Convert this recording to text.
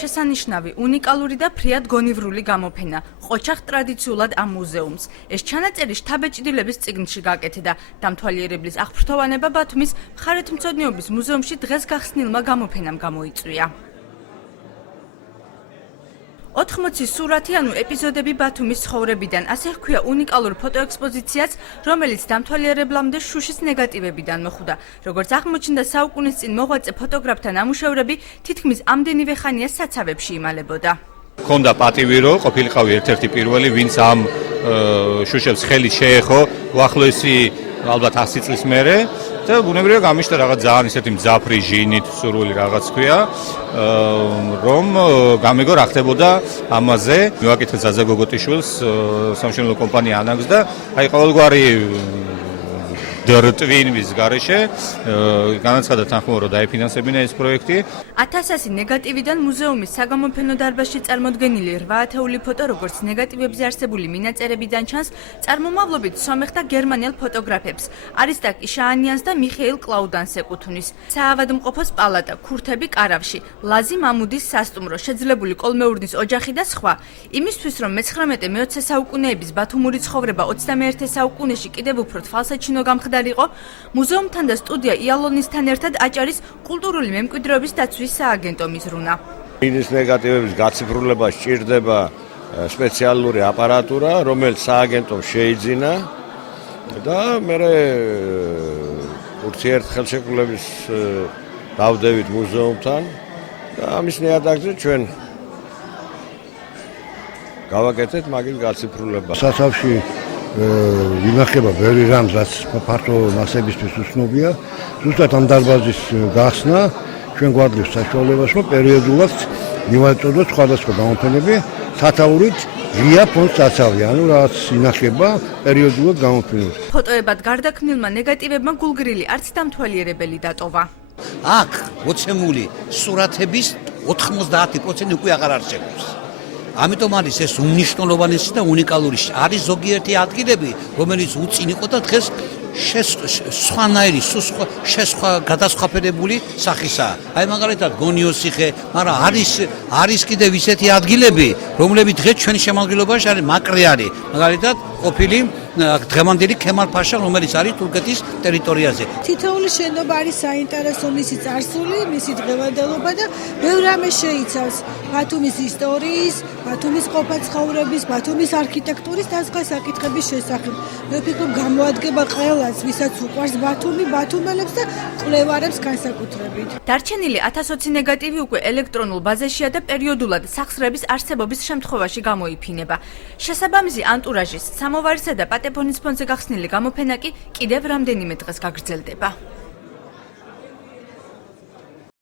შესანიშნავი, უნიკალური და ფრიად გონივრული გამოფენა. ყოჩახ ტრადიციულად ამ მუზეუმს. ეს ჩანაწერი შთაბეჭდილების წიგნში გაკეთდა. დამთვალიერებლის აღფრთოვანება ბათუმის მხარეთმცოდნეობის მუზეუმში დღეს გახსნილმა გამოფენამ გამოიწვია. 80 სურათი ანუ ეპიზოდები ბათუმის ცხოვრებიდან, ასე ჰქვია უნიკალურ ფოტოექსპოზიციაც, რომელიც დამთვალიერებლამდე შუშის ნეგატივებიდან მოხვდა. როგორც აღმოჩნდა, საუკუნის წინ მოღვაწე ფოტოგრაფთა ნამუშევრები თითქმის ამდენივე ხანია საცავებში იმალებოდა. Ქონდა პატივი, რომ ყოფილიყავი ერთ-ერთი პირველი, ვინც ამ შუშებს ხელი შეეხო უახლოესი ალბათ 100 წლის მერე და ბუნებრივია გამიშთა რაღაც ძალიან ისეთი მძაფრი ჟინით სურვილი რაღაც ქვია, რომ გამეგო რა ხდებოდა ამაზე. მივაკითხე ზაზა გოგოტიშვილს, სამშენებლო კომპანია ანაგს და აი ყოველგვარი დრტვინვის გარეშე განაცხადა თანხმობა, რომ დაიფინანსებინა ეს პროექტი. 1000 ნეგატივიდან მუზეუმის საგამოფენო დარბაზში წარმოდგენილი 8 ათეული ფოტო, როგორც ნეგატივებზე არსებული მინაწერებიდან ჩანს, წარმომავლობით სომეხ და გერმანელ ფოტოგრაფებს, არისტაკ იშაანიანს და მიხეილ კლაუდანს ეკუთვნის. საავადმყოფოს პალატა, ქურთები კარავში, ლაზი მამუდის სასტუმრო, შეძლებული კოლმეურნის ოჯახი და სხვა. იმისთვის, რომ მე-19-მე-20 საუკუნეების ბათუმური ცხოვრება 21 საუკუნეში კიდევ უფრო თვალსაჩინო გამხდარიყო, მუზეუმთან და სტუდია იალონისთან ერთად აჭარის კულტურული მემკვიდრეობის დაცვის სააგენტო მიზრუნა. მინის ნეგატივების გაციფრულება სჭირდება სპეციალური აპარატურა, რომელიც სააგენტომ შეიძინა და მე ურთიერთხელშეკრულების დავდევით მუზეუმთან და ამის ნიადაგზე ჩვენ გავაკეთეთ მაგის გაციფრულება. საცავში ვინახება ბევრი რამ, რაც ფართო მასებისთვის უცნობია. ზუსტად ამ დარბაზის გახსნა ჩვენ გვაძლევს საშუალებას, რომ პერიოდულად მივაწოდოთ სხვადასხვა გამოფენები სათაურით ღია ფონდს საცავი, ანუ რაც ინახება პერიოდულად გამოფენებში. ფოტოებად გარდაქმნილმა ნეგატივებმა გულგრილი არც დამთვალიერებელი დატოვა. აქ მოცემული სურათების 90% უკვე აღარ არსებობს. ამიტომ არის ეს უმნიშვნელოვანესი და უნიკალური. არის ზოგიერთი ადგილები, რომელიც უწინ იყო და დღეს სხვანაირი, სხვა გადასხვაფერებული სახისაა. აი მაგალითად გონიოს ციხე, მაგრამ არის კიდევ ისეთი ადგილები, რომლებიც დღეს ჩვენი შემადგენლობაში არის მაკრეალი. მაგალითად ყოფილი დღევანდელი ქემალ-ფაშა, რომელიც არის თურქეთის ტერიტორიაზე. თითოეული შენობა არის საინტერესო მისი წარსული, მისი დღევანდელობა და ბევრ რამე შეიცავს ბათუმის ისტორიის, ბათუმის ყოფა-ცხოვრების, ბათუმის არქიტექტურის და სხვა საკითხების შესახებ. მე ვფიქრობ, გამოადგება ყველას, ვისაც უყვარს ბათუმი, ბათუმელებს და კვლევარებს განსაკუთრებით. დარჩენილი 1020 ნეგატივი უკვე ელექტრონულ ბაზაშია და პერიოდულად სახსრების არსებობის შემთხვევაში გამოიფინება. შესაბამისი ანტურაჟის, სამოვარისა და პატეფონის ფონზე გახსნილი გამოფენა კი კიდევ რამდენიმე დღეს გაგრძელდება.